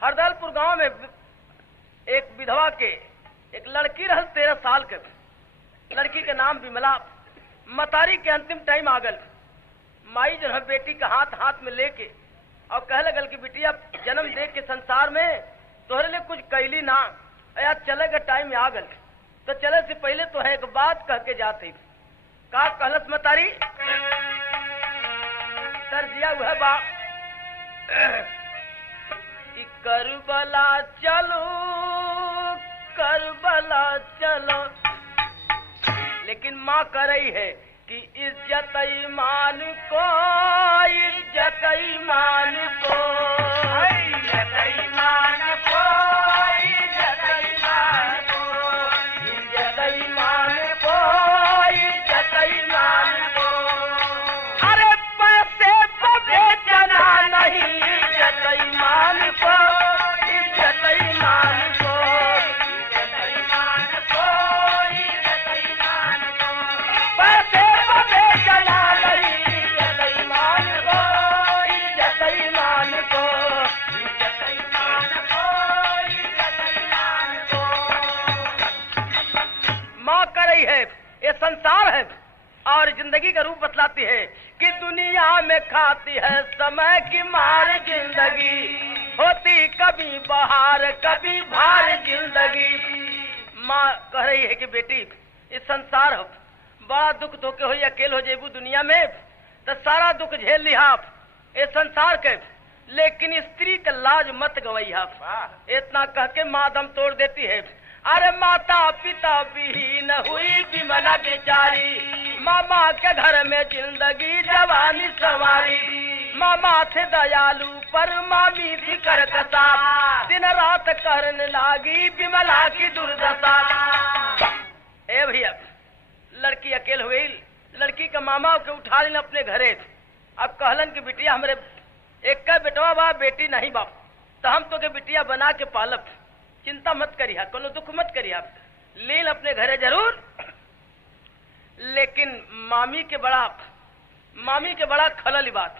हरदौलपुर गांव में एक विधवा के एक लड़की रहल 13 साल के। लड़की के नाम विमला। मतारी के अंतिम टाइम आ गल। माई जो है बेटी का हाथ हाथ में लेके और कह लगल कि बिटिया जन्म दे के संसार में तोहरे लिए कुछ कैली ना, या चले का टाइम आ गल तो चले से पहले तो है एक बात कह के जाते। का कहलस मतारी कर दिया वह बाप कि करबला चलो करबला चलो, लेकिन माँ कर रही है कि इज्जत ईमान को, इज्जत ईमान को, इज्जत ईमान को, इज्जत ईमान को, इज्जत ईमान को, इज्जत ईमान को। अरे पैसे को बेचना नहीं, इज्जत ईमान को, इज्जत ईमान को, इज्जत ईमान को, इज्जत ईमान को। पैसे को बेचना नहीं, इज्जत ईमान को, इज्जत ईमान को, इज्जत ईमान को, इज्जत ईमान को। माँ कर रही है, ये संसार है और जिंदगी का रूप बतलाती है कि दुनिया में खाती है समय की मार जिंदगी, होती कभी बहार कभी भार जिंदगी। माँ कह रही है कि बेटी इस संसार हो, बड़ा दुख धोके हो, अकेले हो जेबू दुनिया में तो सारा दुख झेल लिहा इस संसार के, लेकिन स्त्री का लाज मत गवैया। इतना कह के माँ दम तोड़ देती है। अरे माता पिता विहीन हुई विमला बेचारी, मामा के घर में जिंदगी जवानी सवारी। मामा थे दयालु पर मामी थी करकसा, दिन रात करने लागी विमला की दुर्दशा। ए भैया लड़की अकेले हो गई। लड़की का मामा के उठा लेन अपने घरे। अब कहलन कि बिटिया हमरे एक का बेटवा बा, बेटी नहीं बाप, तो हम तो के बिटिया बना के पालब, चिंता मत करिया, कोनो दुख मत करिया, लेन अपने घरे जरूर। लेकिन मामी के बड़ा खलल बात,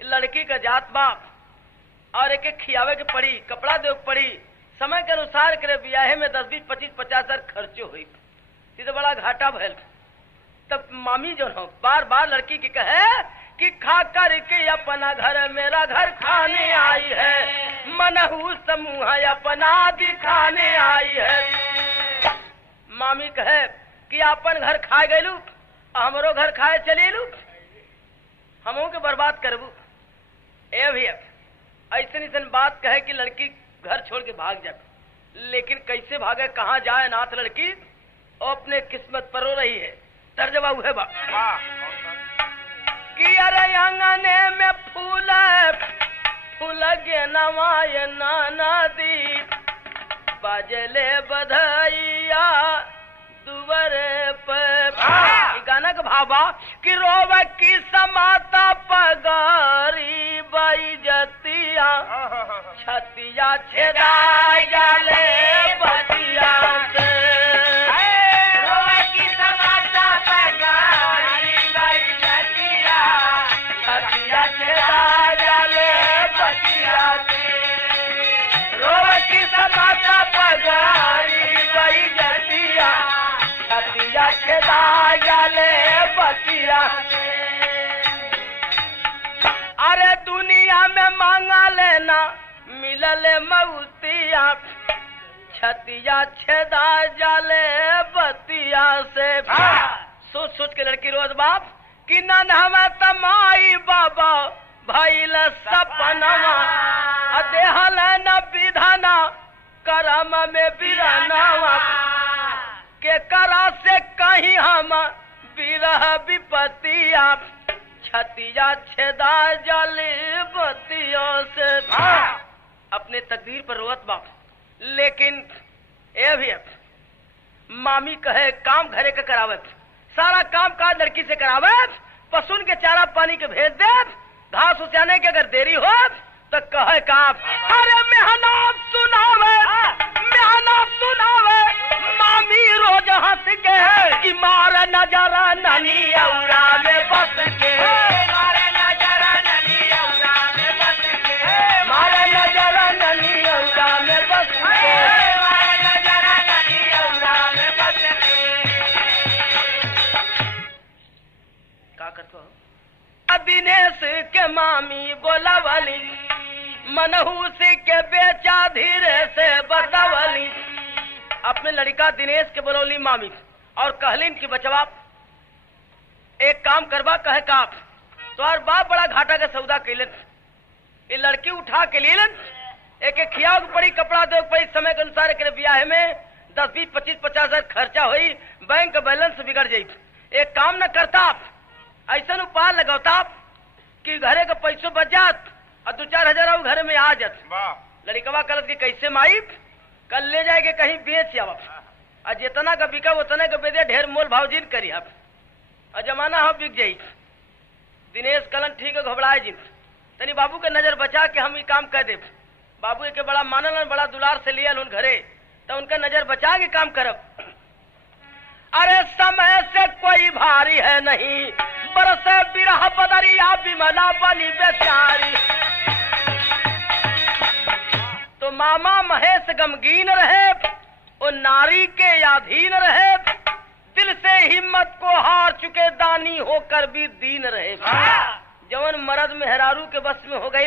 लड़की का जात बाप और एक खियावे के पड़ी, कपड़ा दे पड़ी, समय के अनुसार करे ब्याहे में 10, 20, 25, 50 हजार खर्चो हुई, तो बड़ा घाटा भैल। तब मामी जो हो बार बार लड़की की कहे कि खा कर के अपना घर मेरा घर खाने आई है, मनहू समूह अपना दिखाने आई है। मामी कहे कि अपन घर खा गयलू, हमरो घर खाए चले लू, हमों के बर्बाद करबू। ए भैया ऐसन बात कहे कि लड़की घर छोड़ के भाग जाए, लेकिन कैसे भागे, कहाँ जाए नाथ लड़की, अपने किस्मत पर रो रही है। तर्जबा हुए बा कि अरे आंगने में फूल फूल गे नवाय नाना दी, बजले बधाइया दुवरे पे। गाना का भावा कि रोवे की समाता पगारी बाई जतिया, छतिया छेदा जाले बतिया से। बतिया। अरे दुनिया में मांगा लेना मिलल मऊतिया, छतिया छेदा जाले बतिया से। सोच सोच के लड़की रोज बाप कि नन हमें तमाई बाबा भइल सपनवा, देहल न विधाना करम में बिरनवा, के करा से कहीं हम बिरह विपतिया, छतिया छेदा जाली बतियों से। अपने तकदीर पर रोत बाप, लेकिन ए भी मामी कहे काम घरे का करावत, सारा काम काज लड़की से करावत, पशुन के चारा पानी के भेज दे, घास उचाने के अगर देरी हो तो कहे काम। अरे मेहनत सुनावे, मेहनत सुनावे मामी रोज हंस के, कि मार नजरा ननी औरा में बस के, मारे नजरा ननी औरा में बस के, मारे नजरा ननी औरा में बस के, मारे नजरा ननी औरा में बस के। का करतो दिनेश के मामी बोलावली, मनहूस के बेचा धीरे से बतावली। अपने लड़का दिनेश के बोलौली मामी और कहलिन कि बचवा एक काम करवा, कहे का तोहर बाप बड़ा घाटा का सौदा कैलन, ये लड़की उठा के लेलन, एक एक खिया पड़ी, कपड़ा दे पड़ी, समय के अनुसार एक ब्याह में 10, 20, 25, 50 हजार खर्चा हुई, बैंक बैलेंस बिगड़ जाये। एक काम न करता, ऐसा उपाय लगाता कि घरे का पैसों बच जात और 2-4 हजार घर में आ जात। लड़कवा कलत की कैसे माई, कल ले जाएगे कहीं बेच आवा, और जितना का बिका उतना का बेदे, ढेर मोल भावजीन करी आप, और जमाना हो बिक जाये। दिनेश कलन ठीक है, घबराए जी तनी बाबू के नजर बचा के हम ये काम कर दे। बाबू के बड़ा मानल, बड़ा दुलार से लिया उन घरे, तो उनका नजर बचा के काम करब। अरे समय से कोई भारी है नहीं, बरसे बिरह बदरिया बिमला बनी बेचारी। तो मामा महेश गमगीन रहे, वो नारी के अधीन रहे, दिल से हिम्मत को हार चुके दानी होकर भी दीन रहे। जवन मर्द मेहरारू के बस में हो गई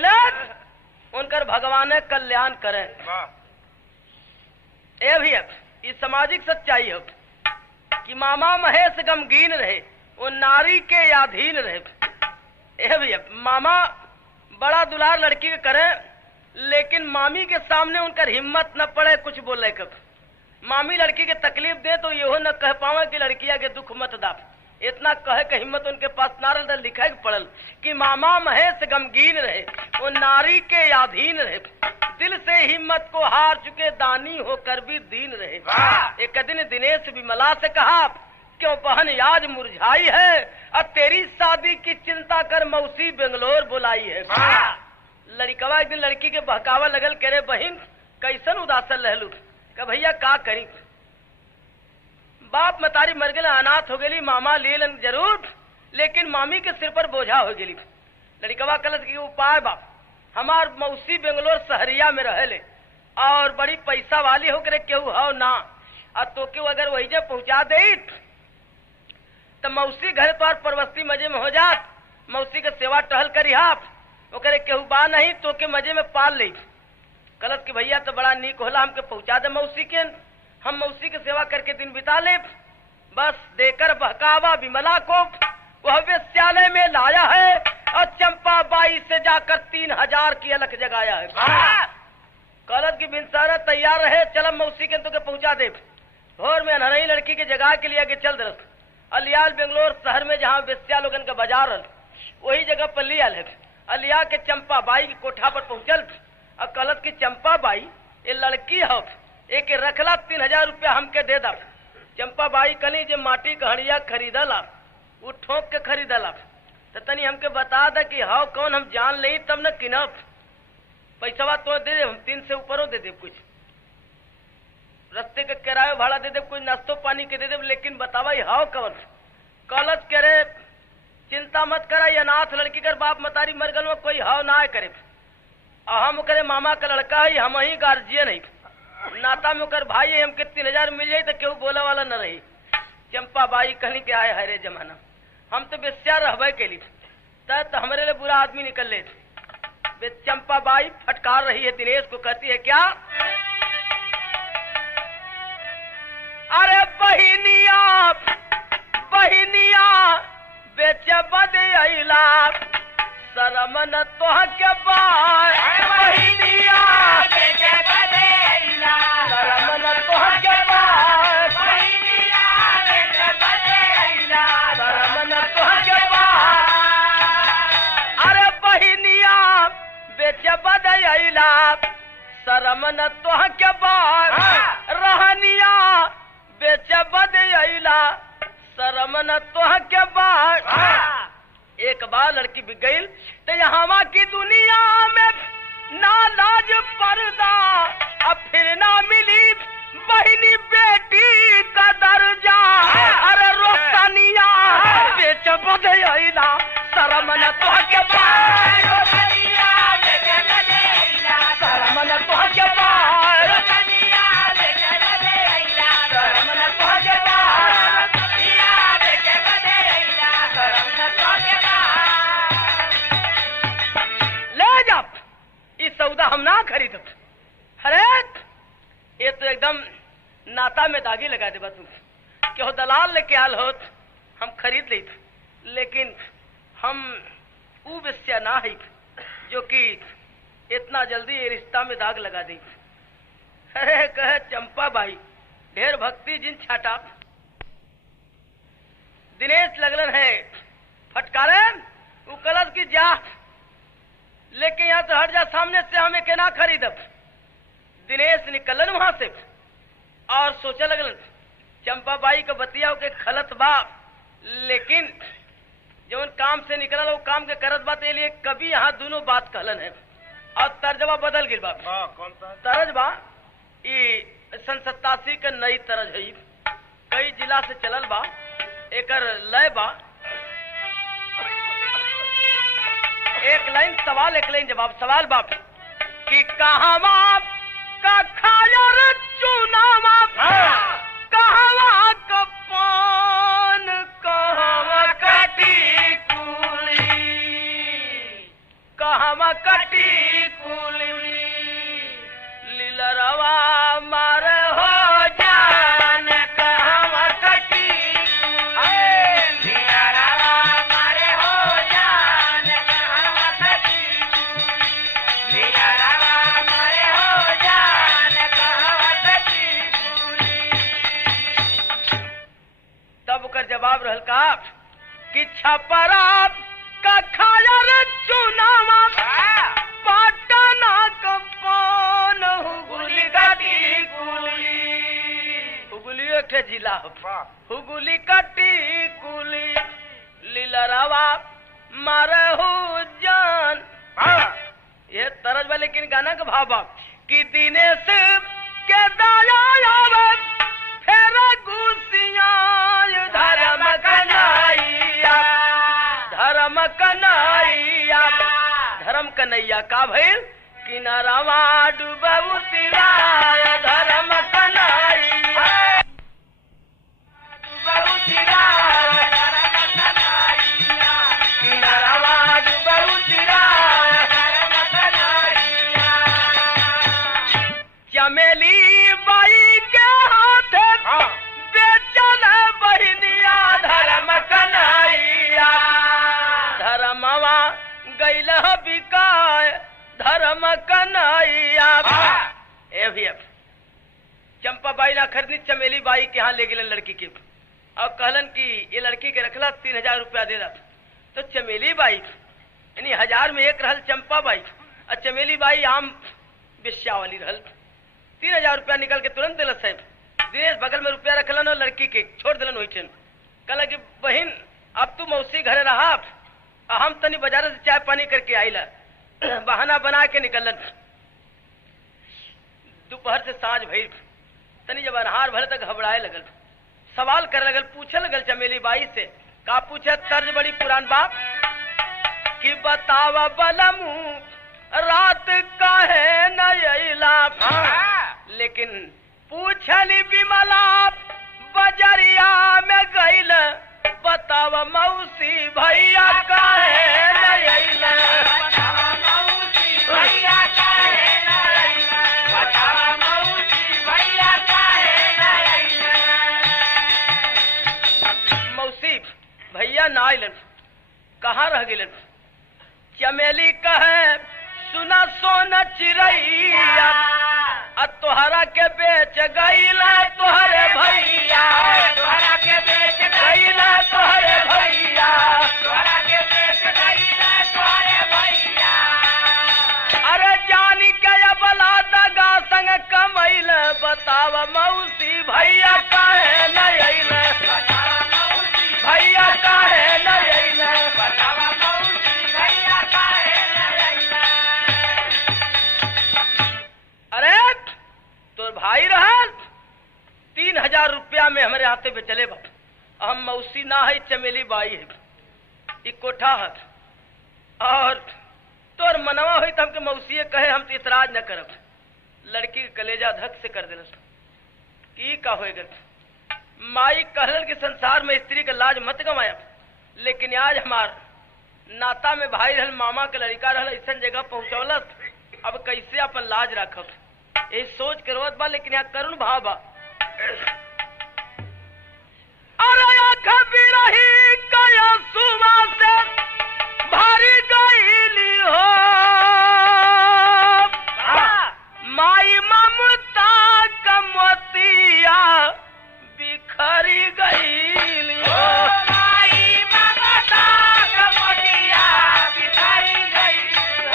उनकर भगवान कल्याण करे। ए भी ये सामाजिक सच्चाई है कि मामा महेश गमगीन रहे, वो नारी के अधीन रहे। ए भैया मामा बड़ा दुलार लड़की के करे, लेकिन मामी के सामने उनकर हिम्मत न पड़े कुछ बोले कब। मामी लड़की के तकलीफ दे तो यो न कह पावे कि लड़किया के दुख मत दा, इतना कहे के हिम्मत उनके पास नारल दल लिखा पड़ल कि मामा महेश गमगीन रहे, वो नारी के अधीन रहे, दिल से हिम्मत को हार चुके दानी होकर भी दीन रहे। एक दिन दिनेश विमला से कहा, क्यों बहन आज मुरझाई है, और तेरी शादी की चिंता कर मौसी बेंगलोर बुलाई है। लड़कवा एक दिन लड़की के बहकावा लगल, कह रहे बहन कैसन उदासन रहलू, का भैया का करी, बाप मतारी मर गए, अनाथ हो गई, मामा लेलन जरूर, लेकिन मामी के सिर पर बोझा हो गई। लड़कवा कलश की उपाय बाप, हमार मौसी बेंगलोर शहरिया में रहले और बड़ी पैसा वाली हो करे, केहू हो ना, और तो क्यों अगर वही जे पहुंचा दे तो मौसी घर तो परवस्ती मजे में हो जात, मौसी के सेवा टहल करी आप, वो करे केहू बा नहीं तो के मजे में पाल ले। कलश की भैया तो बड़ा नीक होला, हमके पहुंचा दे मौसी के, हम मौसी की सेवा करके दिन बिता ले। बस देकर बहकावा विमला को वह वेश्यालय में लाया है, और चंपा बाई से जाकर 3000 की अलख जगाया है। कलश की बिनसारा तैयार रहे, चल मौसी के तो के पहुंचा दे। भोर में अनहरई लड़की के जगा के लिए आगे चल दरस, अलियाल बेंगलोर शहर में जहाँ वेश्या लोगन का बाजार है, वही जगह पर लिया है। अलिया के चंपा बाई की कोठा पर पहुंचल, और कलश की चंपा बाई ये लड़की है, एक रखला 3000 रुपया हमके दे दा। चंपा बाई कली जो माटी का हड़िया खरीदला, वो ठोक के खरीदला, तो तनी हमके बता दा कि हाउ कौन, हम जान ले तब न किनब, पैसा तो दे दे, हम 3 से ऊपरों दे दे, कुछ रस्ते के किराया भाड़ा दे दे, कुछ नाश्तो पानी के दे दे, लेकिन बतावा हाउ कौन। कलश करे चिंता मत करा, ये अनाथ लड़की कर बाप मतारी मर गल, कोई हाव ना करे, और हम करे मामा का लड़का है, हम ही गार्जियन है, नाता में कर भाई है, हमके 3000 मिल जाये तो केहू बोला वाला न रही। चंपा बाई कहनी के आए हरे जमाना, हम तो बेस्या रहबे के लिए तो हमारे लिए बुरा आदमी निकल ले। चंपा बाई फटकार रही है दिनेश को, कहती है क्या? अरे बहिनिया बहिनिया बेच बद अइला शरम न तोह के बाय। बहिनिया बेच बद अइला शरम न तोह के बाय। बहिनिया बेच बद अइला शरम न तोह के बाय। अरे बहिनिया बेच बद अइला शरम न तोह के बाय। रहनिया बेच बद अइला शरम न तोह के बाय। एक बार लड़की बिक गई तो यहाँ की दुनिया में ना लाज पर्दा, अब फिर ना मिली बहिनी बेटी का दर्जा। अरे रोशनिया बेच बद अइला शरम न तोह के बाय। शरम न तोह के बाय। सौदा हम ना खरीद। अरे ये तो एकदम नाता में दागी लगा दे तुम। क्यों दलाल लेके आल होत हम खरीद ली, लेकिन हम वो बेस्या ना है जो कि इतना जल्दी ये रिश्ता में दाग लगा दी। अरे कहे चंपा बाई ढेर भक्ति जिन छाटा। दिनेश लगलन है फटकारे वो कलश की जा, लेकिन यहाँ तो हट जा सामने से, हमें के ना खरीदब। दिनेश निकलन वहां से और सोचा लगल चंपा बाई का बतिया के खलत बा, लेकिन जब काम से निकल वो काम के करत बा, लिए कभी यहाँ दोनों बात कहलन है और तर्जबा बदल गिल बा। कौन सा तरज बा? ये सन 87 का नई तरज है, कई जिला से चलल बा। एकर लय बा एक लाइन सवाल एक लाइन जवाब। सवाल बाप कि कहवा का खायर चुनावा, कहवा का पान, कहवा कटी कुली, कहवा कटी कुली, लीलरवा मार हो जान, कहवा कटी कुली, लीलरवा मार हो जान, कहवा कटी कुली, लीलरवा मार हो जान, कहवा कटी कुली। तब ओकर जवाब रहल का कि छपरा का खायर चुनावा, पाटना का पान, हुगली कटी कुली, हुगली एक जिला हुगली कटी कुली, लीलरवा मारहु जान। ये तरज बा, लेकिन गाना का भाव बा कि दिनेश के दाया आवे फेर गुसिया, धर्म कन्हैया, धर्म कन्हैया, धर्म कन्हैया का भइल किनारावा डूबऊ तिराय, धर्म कन्हैया डूबऊ तिराय, धर्म कन्हैया, किनारावा डूबऊ तिराय, धर्म कन्हैया। चमेली बाई के हाथे बेचल बहिनिया, धर्म कन्हैया, धर्मवा गैल बिकाय, धर्म कन्हैया। ए भी चंपा बाई ना खरीदी, चमेली बाई के यहाँ ले गए लड़की के और कहलन कि ये लड़की के रखला 3000 रुपया दे रहा। तो चमेली बाई यानी 1000 में एक रहल चंपा बाई, और चमेली बाई आम बेश्या वाली रहल। 3000 रुपया निकल के तुरंत दिल साहब। दिनेश बगल में रुपया रखलन और लड़की के छोड़ दिलन वही ठन। कहला कि बहन अब तू मौसी घरे रहा, हम तनी बाजार से चाय पानी करके आइला। बहाना बना के निकलन। दोपहर से साँझ भइल, तनी जब अनहार भले तक घबराए लगल, सवाल करे लगल, पूछे लगल चमेली बाई से। का पूछे? तर्ज बड़ी पुरान बाप कि बतावा बलमू रात काहे न अइला। लेकिन पूछली विमला बजरिया में गइल बतावा मौसी भैया काहे न अइले बतावा मौसी भैया काहे न अइले बतावा मौसी भैया काहे न अइले मौसी भैया ना आइलन कहाँ रह गेलन चमेली कहे सुना सोना चिड़ैया आ तोहरा के बेच गईला तोहरे भैया तोहरा के बेच गईला तोहरे भैया तोहरा के बेच गईला तोहरे भैया अरे जानी के बला दगा संग कमैल बताव मौसी भैया काहे न अइले बतावा मौसी भैया काहे न अइले बतावा मौसी भैया काहे न अइले अरे तोर भाई रहल 3000 रुपया में हमारे हाथे पे चले बा हम मौसी ना है चमेली बाई है ई कोठा है और तोर मनवा हुई तो हमके मौसी कहे हम तो इतराज न करब लड़की के कलेजा धक से कर दिलस की का होएगा माई कहल के संसार में स्त्री का लाज मत गवाया लेकिन आज हमार नाता में भाई रहल मामा के लड़का रहल ऐसा जगह पहुंचौलस अब कैसे अपन लाज रखब ये सोच के रोत बा लेकिन यहाँ करुण भाव बा अरे आँख बिरही गया सुमा से भारी गईली हो माई ममता कमतिया बिखरी गईली हो माई ममता कमतिया बिखरी गई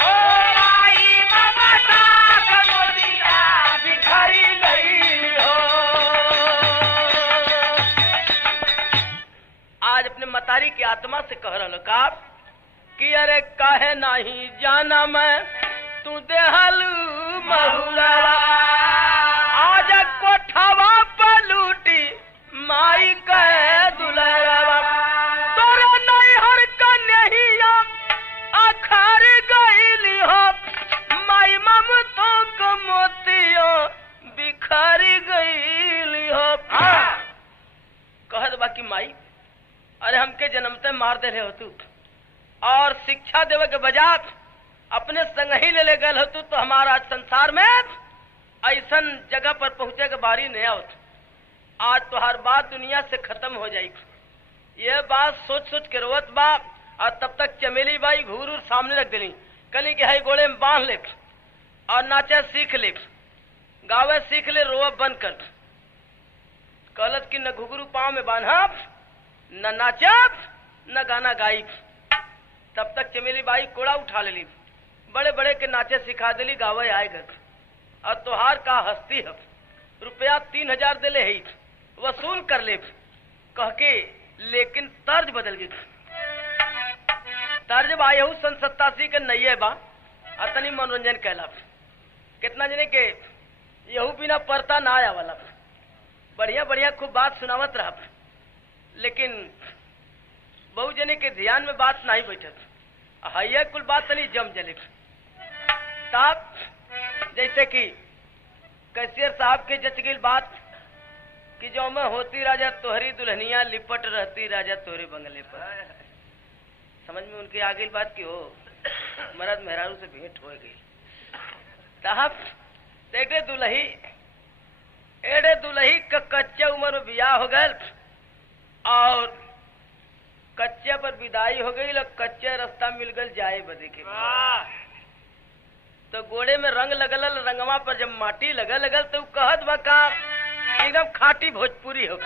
हो माई ममता कमतिया बिखरी गई हो आज अपने मतारी की आत्मा से कह रहा का कि अरे काहे नहीं जाना मैं तू देहल महुआ आज कोठवा पर लूटी माई कहे दुलरवा तोरा नहीं हर कन्हैया अखर गईली हो माई ममता को मोतियो बिखरी गईली हो कहत बाकी माई अरे हमके जन्मते मार दे रहे हो तू और शिक्षा देवे के बजाय अपने संग ही ले गए हो तू तो हमारा आज संसार में ऐसन जगह पर पहुंचे के बारी नहीं आवत आज तो हर बात दुनिया से खत्म हो जाएगी ये बात सोच सोच के रोवत बा और तब तक चमेली बाई घूर सामने रख दिली कली के हाई गोले में बांध ले और नाचे सीख ले गावे सीख ले रोअब बंद कर कहलत कि न घुघरू पाँव में बांधब न नाचब न गाना गाई तब तक चमेली बाई कोड़ा उठा लेली बड़े बड़े के नाचे सिखा दिली गावे आए घर और तोहार का हस्ती है रुपया 3000 दिले है वसूल कर ले कह के लेकिन तर्ज बदल गई तर्ज बायहू सन 87 के नैये बा अतनी मनोरंजन कहला कितना जने के यहू बिना परता ना आया वाला बढ़िया बढ़िया खूब बात सुनावत रहा लेकिन बहु जने के ध्यान में बात नहीं बैठत हैया कुल बात तनी जम जले तब जैसे कि कैशियर साहब के जच गई बात कि जो मैं होती राजा तोहरी दुल्हनिया लिपट रहती राजा तोहरे बंगले पर समझ में उनकी आ गई बात की हो मरद मेहरारू से भेंट हो गई साहब एडे दुल्ही का कच्चे उम्र में बियाह हो गए और कच्चे पर विदाई हो गई कच्चे रास्ता मिल गल जाए बदे के तो गोड़े में रंग लगल रंगवा पर जब माटी लगल तो कहत बा का एकदम खाटी भोजपुरी हो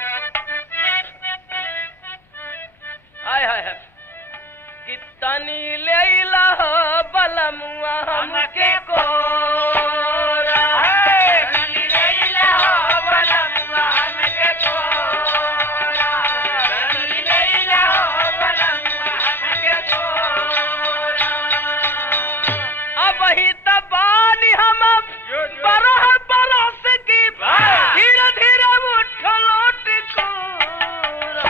हाय हाय हाय कि तनी लेला हो बलमुआ हमके कोरा तनी लेला हो बलमुआ हमके कोरा तनी लेला हो बलमुआ हमके कोरा अब ही तबानी हम बरह बरस की धीरे धीरे उठ लौट कोरा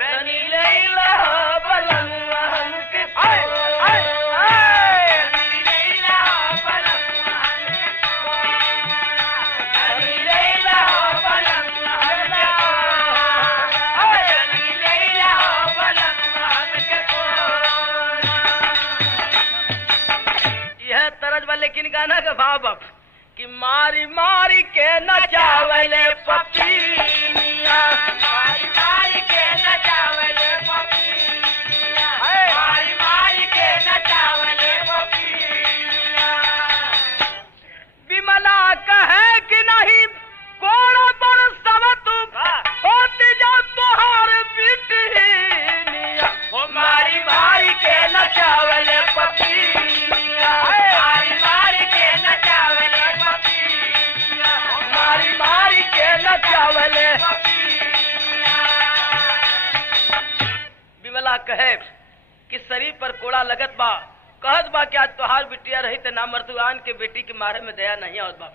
तनी लेला हो बलमुआ हमके तनी लेला हो बलमुआ गाना का भाव अब कि मारी मारी के नचावले पपीनिया, मारी मारी के नचावले पपीनिया, मारी मारी के नचावले पपीनिया। विमला कहे कि नहीं कोण पर सब तू होती जा तोहार बिटिया, ओ मारी मारी के नचावले पपीनिया, मारी मारी के नचावले पपीनिया, मारी मारी के नचावले। पपीनिया। विमला कहे कि शरीर पर कोड़ा लगत बा, कहत बा कि आज तोहार बिटिया रही ते ना मर्दुआन के बेटी के मारे में दया नहीं आवत बा।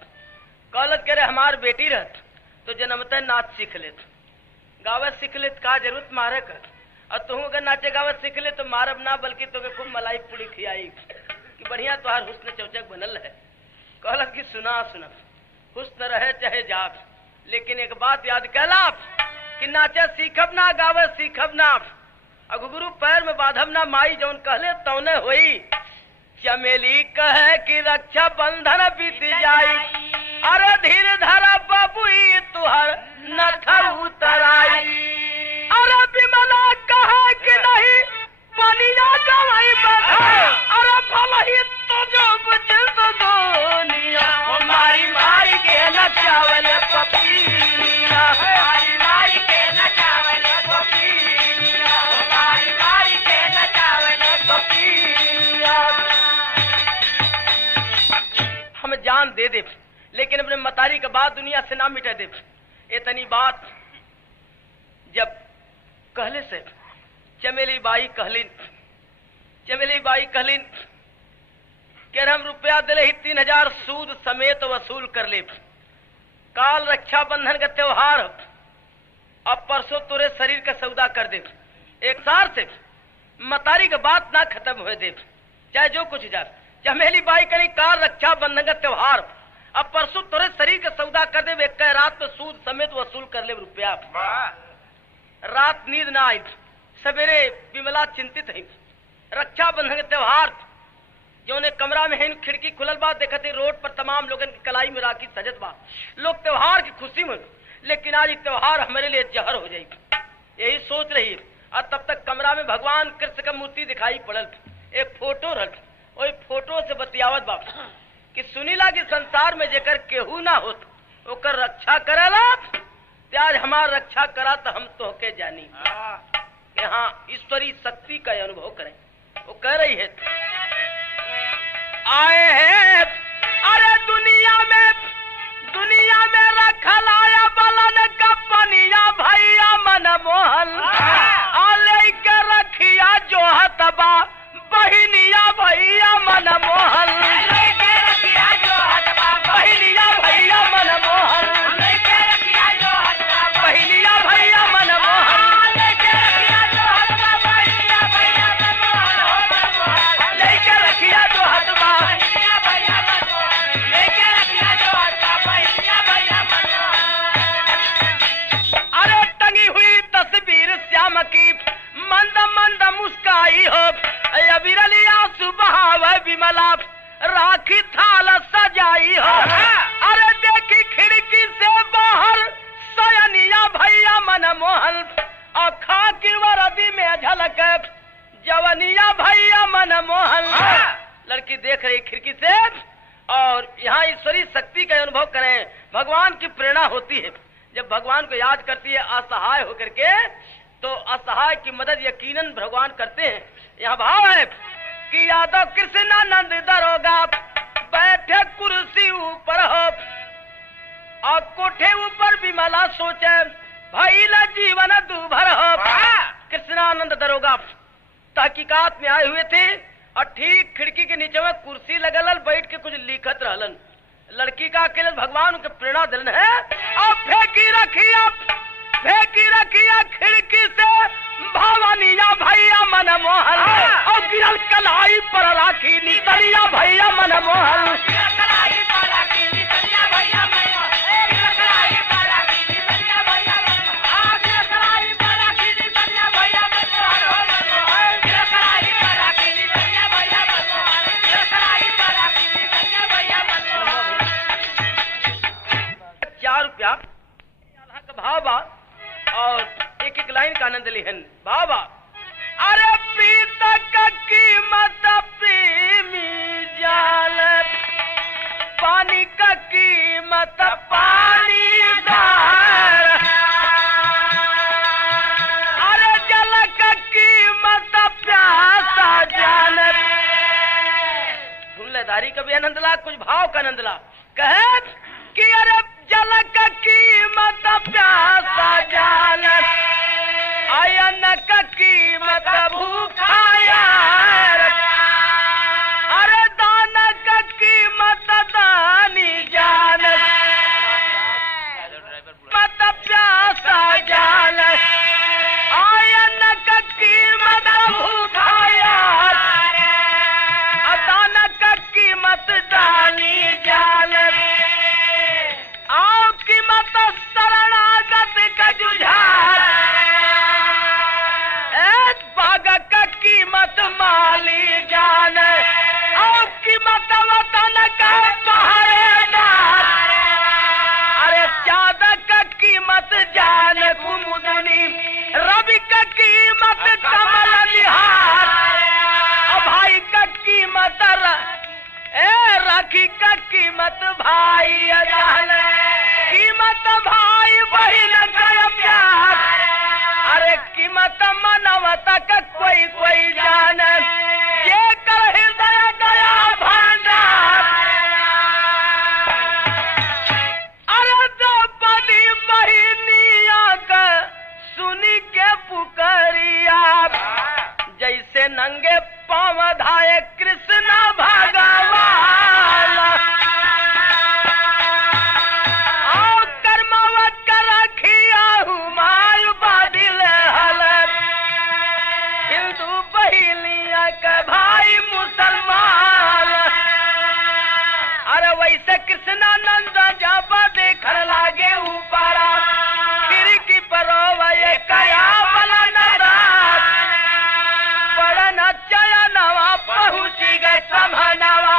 कहलत करे हमार बेटी रहत तो जन्मते नाच सीख लेत, गावत सीख लेत, का जरूरत मारे कर। और तू अगर नाचे गावत सीख ले तो मारब ना बल्कि तो खूब मलाई पूरी खियाई कि बढ़िया तोहार हुस्न चौचक बनल है। कहलत कि सुना सुना हुस्न रहे चाहे जाग, लेकिन एक बात याद कैला कि नाचे सीखब ना गावत सीखब ना, अगुगुरु पैर में बाधब ना, माई जौन कहले तौने होई। चमेली कहे कि रक्षा बंधन बीत जाई, अरे धीर धरा बबुई तुहर नथ उतराई। अरे विमला कहे कि नहीं बनिया गवाई बधाई, अरे भला ही तो जो जिंद दुनिया, ओ मारी मारी के नचावले पपीनिया, मारी मारी के नचावले पपीनिया, मारी मारी के नचावले पपीनिया। हम जान दे दे लेकिन अपने मतारी के बाद दुनिया से ना मिटे दे। इतनी बात जब कहले से चमेली बाई कहलिन कि हम रुपया दिले ही 3000 सूद समेत वसूल कर ले। काल रक्षा बंधन का त्योहार, अब परसों तुरे शरीर का सौदा कर दे। एक सार से मतारी का बात ना खत्म हो दे, चाहे जो कुछ जाए। चमेली बाई करी काल रक्षा बंधन का त्योहार, अब परसों तुरे शरीर का सौदा कर दे। एक रात में सूद समेत वसूल कर ले रुपया। रात नींद ना आई, सवेरे विमला चिंतित है। रक्षा बंधन के त्योहार जो ने कमरा में है, खिड़की खुलल बा, देखते रोड पर तमाम लोगन की कलाई में राखी सजत बा, लोग त्योहार की खुशी में। लेकिन आज त्योहार हमारे लिए जहर हो जाएगी, यही सोच रही है। और तब तक कमरा में भगवान कृष्ण का मूर्ति दिखाई पड़ल, एक फोटो रख, वही फोटो से बतियावत बा कि सुनीला की संसार में जेकर केहू ना होत ओकर रक्षा करेला, आज हमार रक्षा करा तो हम तोहके जानी। यहाँ ईश्वरी शक्ति का अनुभव करें। वो कह रही है आए हैं अरे दुनिया में रखल आया बलन कपनिया भैया मन मोहन, आले के रखिया जो हतबा बहिनिया भैया मन मोहन, बहिनिया भैया मन मोहन, बहिनिया भैया मन मोहन, लेके रखिया जो हतबा। अरे टंगी हुई तस्वीर श्याम की मंद मंद मुस्काई हो, अबिरलिया सुबहाव विमला राखी थाल सजाई हो। अरे देखी खिड़की से बाहर सयनिया भैया मन मोहन, अखा की वरदी में झलक जवनिया भैया मन मोहन। लड़की देख रही खिड़की से और यहाँ ईश्वरी शक्ति का अनुभव करें। भगवान की प्रेरणा होती है, जब भगवान को याद करती है असहाय होकर के, तो असहाय की मदद यकीनन भगवान करते हैं। यहाँ भाव है कि यादव कृष्णानंद दरोगा बैठे कुर्सी ऊपर हो और कोठे ऊपर विमला सोचे भैला जीवन दूभर हो। कृष्णानंद दरोगा तहकीकात में आए हुए थे और ठीक खिड़की के नीचे में कुर्सी लगल, बैठ के कुछ लिखत रहलन। लड़की का अकेले भगवान उनके प्रेरणा दिलन है। और फेंकी रखिया खिड़की से भवानिया भैया मन मोहन, और गिरल कलाई पर राखी नितरिया भैया मन मोहन। आनंद लिहन बाबा। अरे पीता का कीमत प्रेमी जाल, पानी का कीमत पानी दार, अरे जल का कीमत प्यासा जान। धुनलेदारी का भी आनंद ला, कुछ भाव का आनंद ला। कहे कि अरे जल का कीमत प्यासा जान, अयन का कीमत भूखा यार, अरे दान का कीमत दानी जान, मत प्यासा जान, अयन का कीमत भूखा यार, दान का कीमत दानी जान, आओ कीमत शरणागत का जुझार, बाग का कीमत माली जान, और कीमत वतन का पहरेदार, अरे चाँद का कीमत जान कुमुदनी, रवि का कीमत कमल निहार, भाई का कीमत राखी का कीमत भाई जान, कीमत भाई बहन का प्यार, अरे कीमत मनवता का कोई कोई जान, ये कर हृदय दया भंडार, अरे दो बड़ी बहनिया का सुनी के पुकरिया, जैसे नंगे पाँव धाये कृष्ण भगवान, और कर्मवत कर रखिया हुमायूं बादिल हल, हिंदू बहिलिया के भाई मुसलमान, अरे वैसे कृष्णानंद जब देखने लागे ऊपरा, खिड़की पर ये कया बला नरात, पड़न चयनवा पहुँची गए समनवा,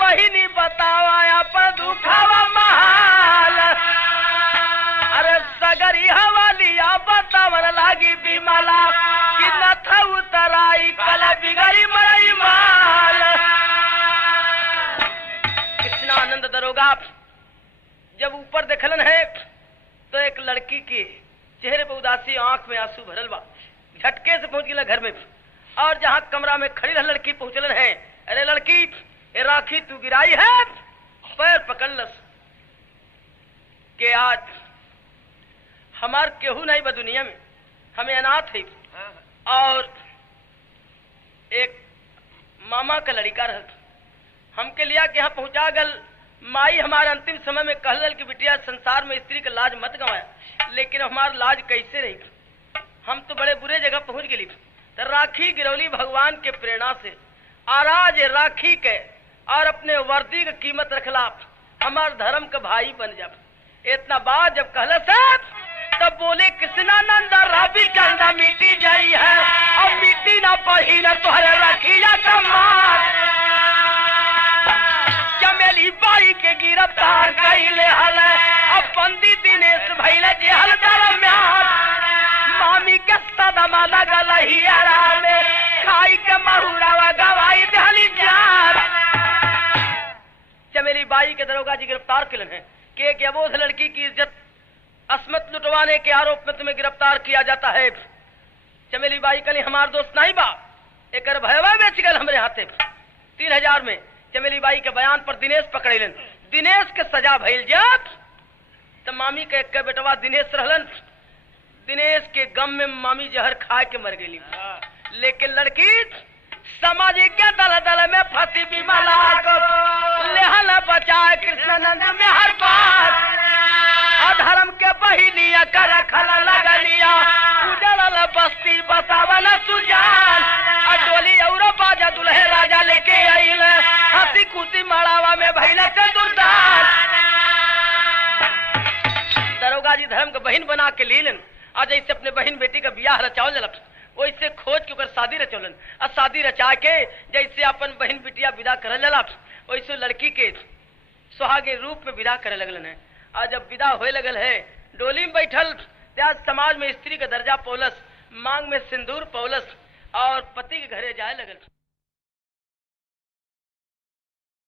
बहिनी बतावा पर दुखावा महाल, अरे सगरी हवालिया बतावन लागी बिमला, कि न था उतराई कल बिगड़ी मरई माल। कृष्णानंद दरोगा जब ऊपर देखलन है तो एक लड़की के चेहरे पर उदासी, आंख में आंसू भरल बा, झटके से पहुंच गया घर में, और जहां कमरा में खड़ी रह लड़की पहुंचलन है, अरे लड़की ए राखी तू गिराई है, पैर पकड़लस के आज हमार केहू नहीं बा दुनिया में, हमें अनाथ है, और एक मामा का लड़का रह हमके लिया के यहाँ पहुंचा गल, माई हमारे अंतिम समय में कहल कि बिटिया संसार में स्त्री का लाज मत गवाया, लेकिन हमार लाज कैसे रही, हम तो बड़े बुरे जगह पहुंच गई। तो राखी गिरौली भगवान के प्रेरणा से आराज राखी के और अपने वर्दी की कीमत रखला, हमार धर्म का भाई बन जा। इतना बात जब कहला साहब तब बोले कृष्णानंद रवि चंदा मिट्टी जाई है, और मिट्टी ना पही न तोहरे रखिया कमार, चमेली बाई के गिरफ्तार कैले हल, अब बंदी दिनेश भैले जेहल दरम्यान, मामी के सदमा लगल हियरा में, खाई के महुरावा गवाई दहली जान। चमेली बाई के दरोगा जी गिरफ्तार किलन है कि एक अबोध लड़की की इज्जत अस्मत लुटवाने के आरोप में तुम्हें गिरफ्तार किया जाता है। चमेली बाई कली हमार दोस्त नहीं बा, एक भयवा बेच गल हमरे हाथे 3000 में। चमेली बाई के बयान पर दिनेश पकड़े लेन, दिनेश के सजा भइल जब तो मामी के एक बेटवा दिनेश रहलन, दिनेश के गम में मामी जहर खा के मर गई, लेकिन लड़की समाज के दल दल में फंसी बिमला को लेहल बचाए कृष्णानंद में हर बात, अधर्म के बहिनिया कर खल लगलिया, उजड़ल बस्ती बतावल सुजान, डोली और बाजा दुल्हे राजा लेके आइल, हंसी खुशी मड़ावा में भइल से दुर्दान। दरोगा जी धर्म के बहन बना के लीलन, आज ऐसे अपने बहन बेटी का बियाह रचावल जलप, वैसे खोज के ऊपर शादी रचौलन, और शादी रचा के जैसे अपन बहन बिटिया विदा करे ललप, वैसे लड़की के सुहागे रूप में विदा करे लगलन है। आज जब विदा होए लगल है, डोली में बैठल आज समाज में स्त्री का दर्जा पौलस, मांग में सिंदूर पौलस और पति के घरे जाए लगल।